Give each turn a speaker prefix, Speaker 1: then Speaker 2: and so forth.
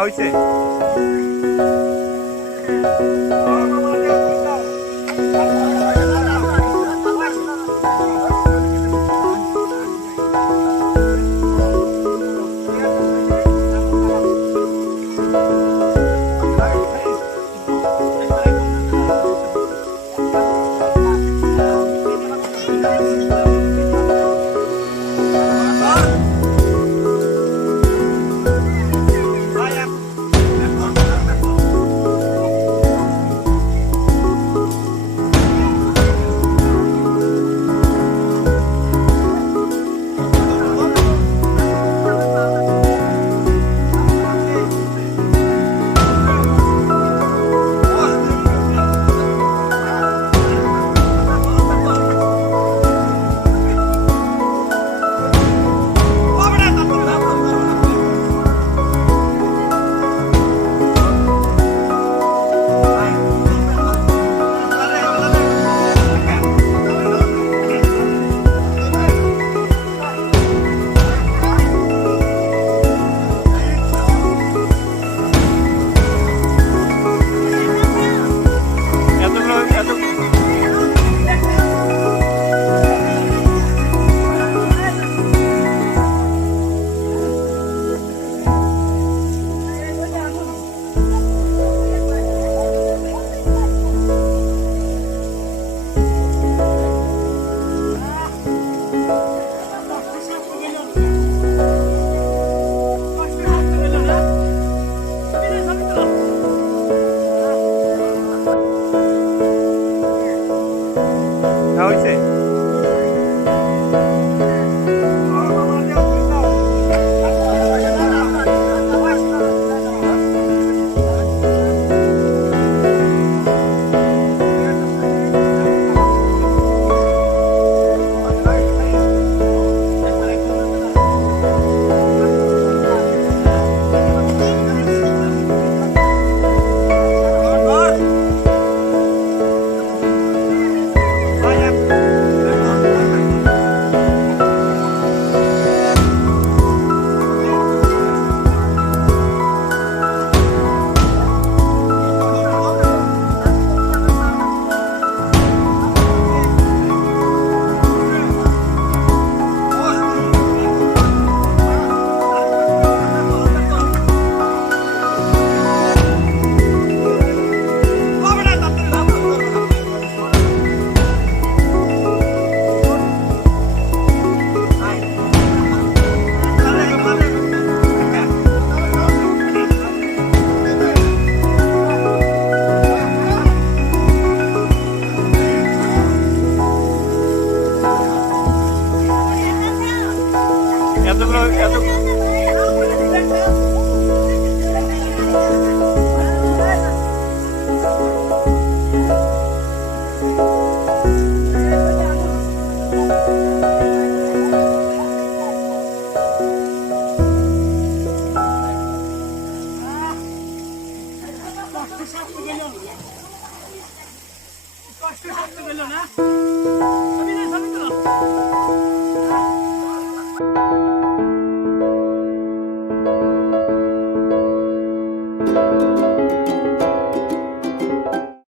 Speaker 1: হয়েছে এতগুলো এত
Speaker 2: কষ্ট করতে গেল না